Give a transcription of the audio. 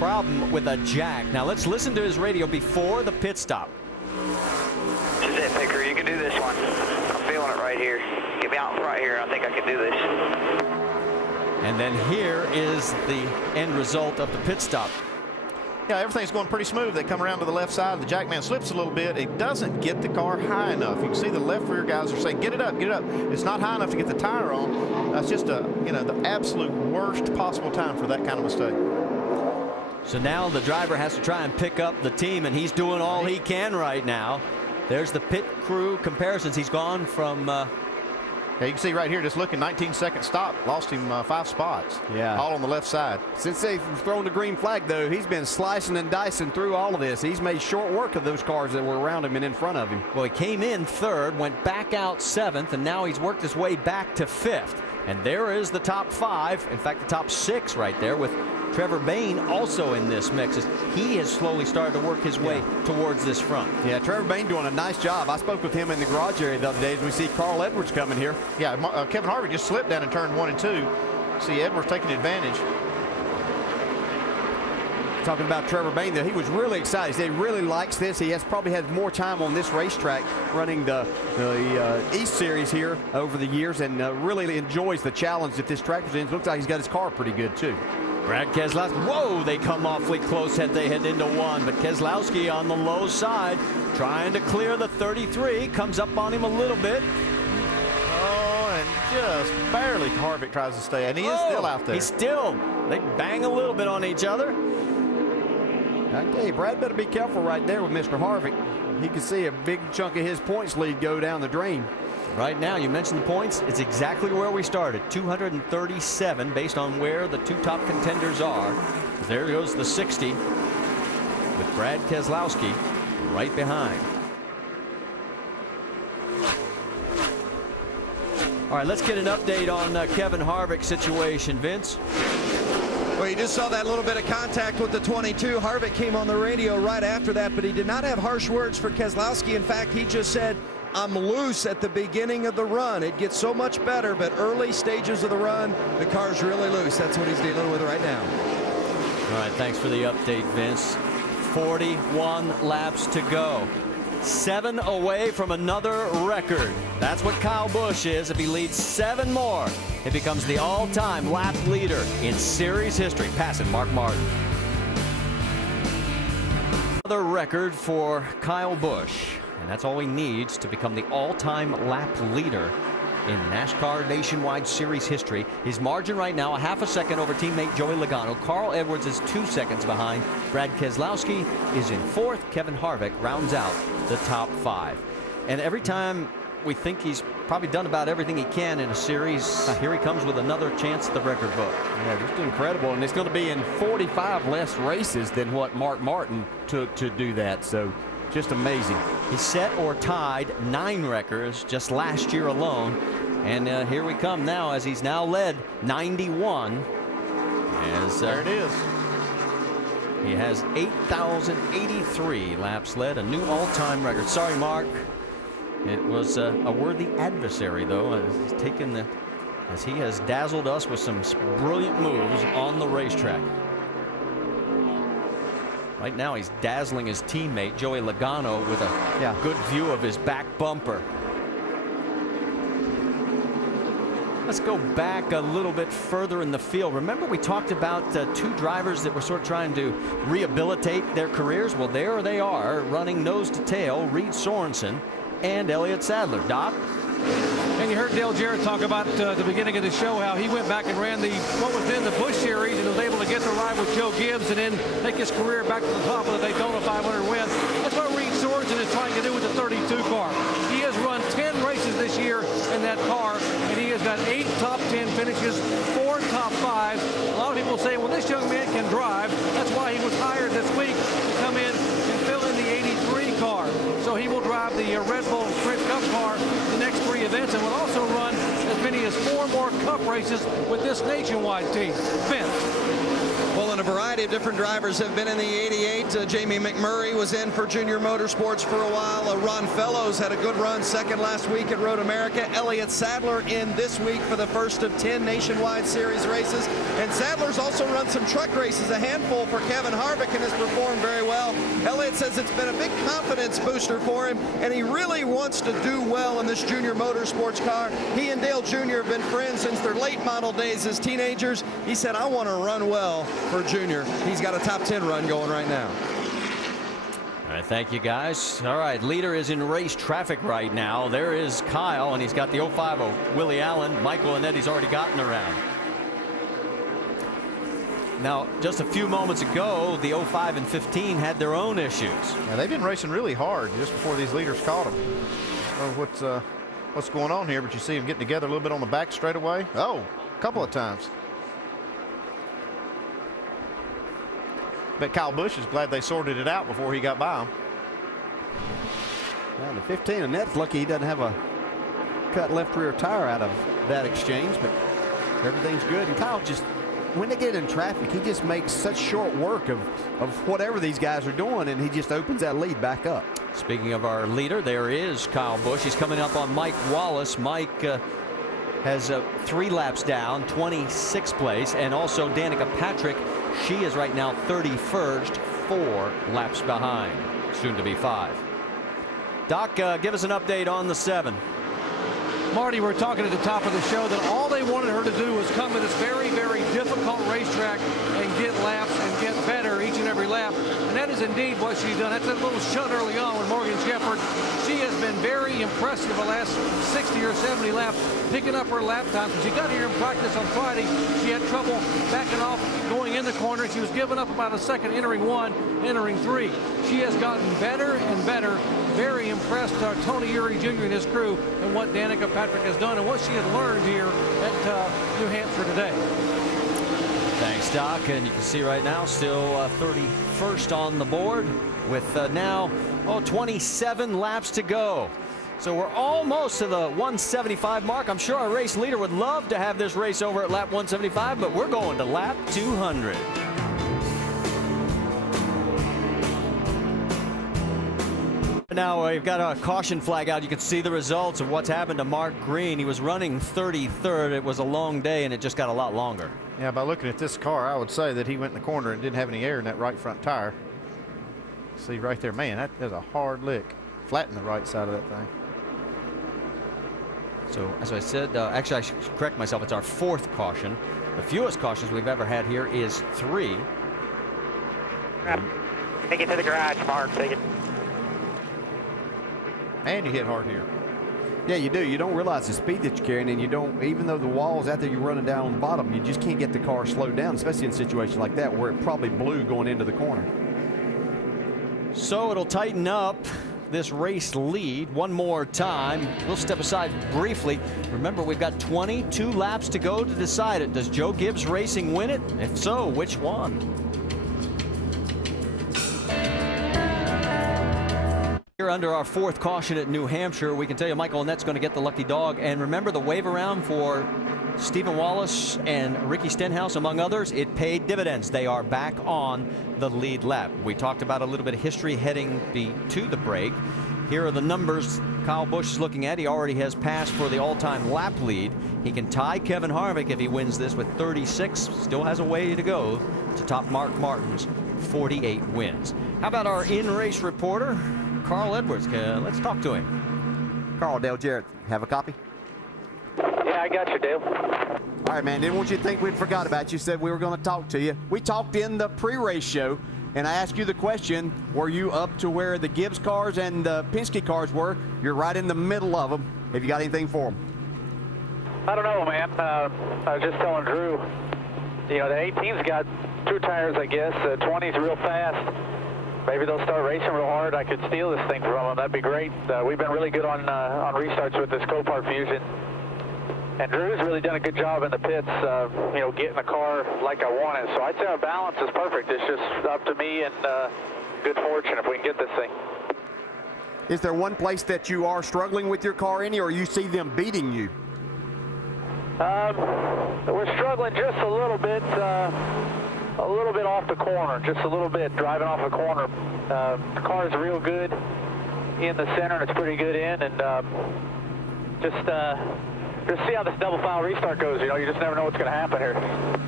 problem with a jack. Now let's listen to his radio before the pit stop. This is it, Picker. You can do this one. I'm feeling it right here. Get me out right here. I think I can do this. And then here is the end result of the pit stop. Yeah, everything's going pretty smooth. They come around to the left side. The jackman slips a little bit. It doesn't get the car high enough. You can see the left rear guys are saying, get it up, get it up. It's not high enough to get the tire on. That's just the absolute worst possible time for that kind of mistake. So now the driver has to try and pick up the team, and he's doing all he can right now. There's the pit crew comparisons. He's gone from... Yeah, you can see right here, just looking, 19-second stop, lost him 5 spots. Yeah. All on the left side. Since they've thrown the green flag, though, he's been slicing and dicing through all of this. He's made short work of those cars that were around him and in front of him. Well, he came in 3rd, went back out 7th, and now he's worked his way back to 5th. And there is the top 5, in fact, the top 6 right there, with Trevor Bayne also in this mix, as he has slowly started to work his way towards this front. Yeah, Trevor Bayne doing a nice job. I spoke with him in the garage area the other day as we see Carl Edwards coming here. Yeah, Kevin Harvick just slipped down in turn 1 and 2. See Edwards taking advantage. Talking about Trevor Bayne, though, he was really excited. He really likes this. He has probably had more time on this racetrack running the East Series here over the years, and really enjoys the challenge that this track presents. Looks like he's got his car pretty good, too. Brad Keselowski, whoa, they come awfully close as they head into 1, but Keselowski on the low side trying to clear the 33, comes up on him a little bit. Oh, and just barely Harvick tries to stay, and he is still out there. They bang a little bit on each other. I tell you, Brad better be careful right there with Mr. Harvick. He can see a big chunk of his points lead go down the drain. Right now, you mentioned the points. It's exactly where we started, 237, based on where the 2 top contenders are. There goes the 60 with Brad Keselowski right behind. All right, let's get an update on Kevin Harvick's situation, Vince. Well, you just saw that little bit of contact with the 22. Harvick came on the radio right after that, but he did not have harsh words for Keselowski. In fact, he just said, I'm loose at the beginning of the run. It gets so much better, but early stages of the run, the car's really loose. That's what he's dealing with right now. All right, thanks for the update, Vince. 41 laps to go. 7 away from another record. That's what Kyle Busch is. If he leads 7 more, it becomes the all-time lap leader in series history, passing Mark Martin. Another record for Kyle Busch. And that's all he needs to become the all-time lap leader in NASCAR Nationwide Series history. His margin right now, a half a second over teammate Joey Logano. Carl Edwards is 2 seconds behind. Brad Keselowski is in 4th. Kevin Harvick rounds out the top 5. And every time we think he's probably done about everything he can in a series, here he comes with another chance at the record book. Yeah, just incredible. And it's going to be in 45 less races than what Mark Martin took to do that. So just amazing. He set or tied 9 records just last year alone. And here we come now as he's now led 91. There it is. He has 8,083 laps led, a new all-time record. Sorry, Mark. It was a worthy adversary, though, as he has dazzled us with some brilliant moves on the racetrack. Right now, he's dazzling his teammate, Joey Logano, with a good view of his back bumper. Let's go back a little bit further in the field. Remember we talked about 2 drivers that were sort of trying to rehabilitate their careers? Well, there they are, running nose to tail, Reed Sorensen and Elliott Sadler. Doc? And you heard Dale Jarrett talk about the beginning of the show, how he went back and ran what was then the Busch Series and was able to get the ride with Joe Gibbs and then take his career back to the top of the Daytona 500 win. That's what Reed Sorensen is trying to do with the 32 car. He has run 10 races this year in that car, and he has got 8 top 10 finishes, 4 top 5s. A lot of people say, well, this young man can drive. That's why he was hired this week to come in and fill in the 83 car. So he will drive the Red Bull Sprint Cup car the next 3 events and will also run as many as 4 more Cup races with this nationwide team. Vince. Well, Well, and a variety of different drivers have been in the 88. Jamie McMurray was in for Junior Motorsports for a while. Ron Fellows had a good run second last week at Road America. Elliott Sadler in this week for the first of 10 Nationwide Series races. And Sadler's also run some truck races, a handful for Kevin Harvick, and has performed very well. Elliott says it's been a big confidence booster for him, and he really wants to do well in this Junior Motorsports car. He and Dale Jr. have been friends since their late model days as teenagers. He said, I want to run well for Junior. He's got a top 10 run going right now. All right, thank you, guys. All right, leader is in race traffic right now. There is Kyle, and he's got the 05 of Willie Allen. Michael and Eddie's already gotten around. Now, just a few moments ago, the 05 and 15 had their own issues. Yeah, they've been racing really hard just before these leaders caught them. I don't know what's going on here, but you see them getting together a little bit on the back straightaway. Oh, a couple of times. Bet Kyle Busch is glad they sorted it out before he got by him. Well, the 15, and that's lucky he doesn't have a cut left rear tire out of that exchange, but everything's good. And Kyle just, when they get in traffic, he just makes such short work of whatever these guys are doing, and he just opens that lead back up. Speaking of our leader, there is Kyle Busch. He's coming up on Mike Wallace. Mike has 3 laps down, 26th place, and also Danica Patrick. She is right now 31st, 4 laps behind, soon to be 5. Doc, give us an update on the 7. Marty, we're talking at the top of the show that all they wanted her to do was come to this very, very difficult racetrack and get laps and get better each and every lap. And that is indeed what she's done. That's a little shut early on with Morgan Shepherd. She has been very impressive the last 60 or 70 laps, picking up her lap times. When she got here in practice on Friday, she had trouble backing off, going in the corner. She was giving up about a second, entering 1, entering 3. She has gotten better and better. Very impressed Tony Eury Jr. and his crew and what Danica Patrick has done and what she has learned here at New Hampshire today. Thanks, Doc. And you can see right now still 31st on the board with now 27 laps to go. So we're almost to the 175 mark. I'm sure our race leader would love to have this race over at lap 175, but we're going to lap 200. Now we've got a caution flag out. You can see the results of what's happened to Mark Green. He was running 33rd. It was a long day, and it just got a lot longer. Yeah, by looking at this car, I would say that he went in the corner and didn't have any air in that right front tire. See right there, man, that is a hard lick. Flatten the right side of that thing. So, as I said, actually, I should correct myself. It's our 4th caution. The fewest cautions we've ever had here is 3. Take it to the garage, Mark. Take it. And you hit hard here. Yeah, you do. You don't realize the speed that you're carrying, and you don't, even though the wall's out there, you're running down on the bottom, you just can't get the car slowed down, especially in a situation like that where it probably blew going into the corner. So it'll tighten up this race lead one more time. We'll step aside briefly. Remember, we've got 22 laps to go to decide it. Does Joe Gibbs Racing win it? If so, which one? Here under our 4th caution at New Hampshire, we can tell you Michael Annette's going to get the lucky dog. And remember the wave around for Stephen Wallace and Ricky Stenhouse, among others, it paid dividends. They are back on the lead lap. We talked about a little bit of history heading to the break. Here are the numbers Kyle Busch is looking at. He already has passed for the all-time lap lead. He can tie Kevin Harvick if he wins this with 36. Still has a way to go to top Mark Martin's 48 wins. How about our in-race reporter, Carl Edwards? Let's talk to him. Carl, Dale Jarrett, have a copy? Yeah, I got you, Dale. All right, man, didn't want you to think we'd forgot about you. Said we were going to talk to you. We talked in the pre-race show, and I asked you the question, were you up to where the Gibbs cars and the Penske cars were? You're right in the middle of them. Have you got anything for them? I don't know, man. I was just telling Drew, you know, the 18's got 2 tires, I guess. 20's real fast. Maybe they'll start racing real hard. I could steal this thing from them. That'd be great. We've been really good on restarts with this Copart Fusion. And Drew's really done a good job in the pits, you know, getting the car like I want it. So I'd say our balance is perfect. It's just up to me and good fortune if we can get this thing. Is there one place that you are struggling with your car, or you see them beating you? We're struggling just a little bit little bit off the corner, just a little bit, driving off the corner. The car is real good in the center, and it's pretty good in, and just see how this double file restart goes. You know, you just never know what's going to happen here.